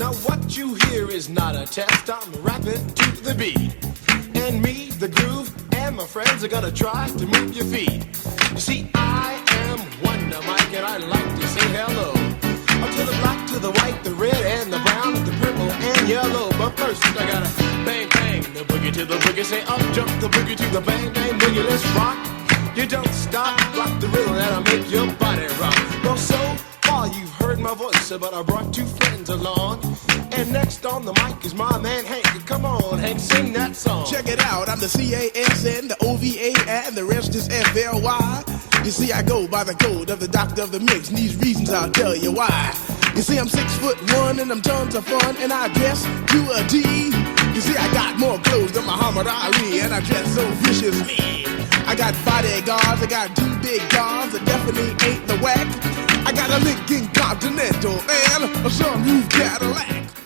Now what you hear is not a test. I'm rapping to the beat. And me, the groove, and my friends are gonna try to move your feet. You see, I am Wonder Mike, and I like to say hello. Up to the black, to the white, the red, and the brown, the purple, and yellow. But first, I gotta bang, bang, the boogie to the boogie. Say up, jump the boogie to the bang, bang, boogie. Let's rock. You don't stop, rock the rhythm, that'll make your body rock. Well, so far you've heard my voice, but I brought two friends along. And next on the mic is my man Hank. Come on, Hank, sing that song. Check it out, I'm the CASN, the OVA, and the rest is FLY. You see, I go by the code of the doctor of the mix, and these reasons I'll tell you why. You see, I'm 6'1", and I'm tons of fun, and I dress to a T. You see, I got more clothes than Muhammad Ali, and I dress so viciously. I got bodyguards, I got two big cars that definitely ain't the whack. I got a Lincoln Continental and a sunroof Cadillac.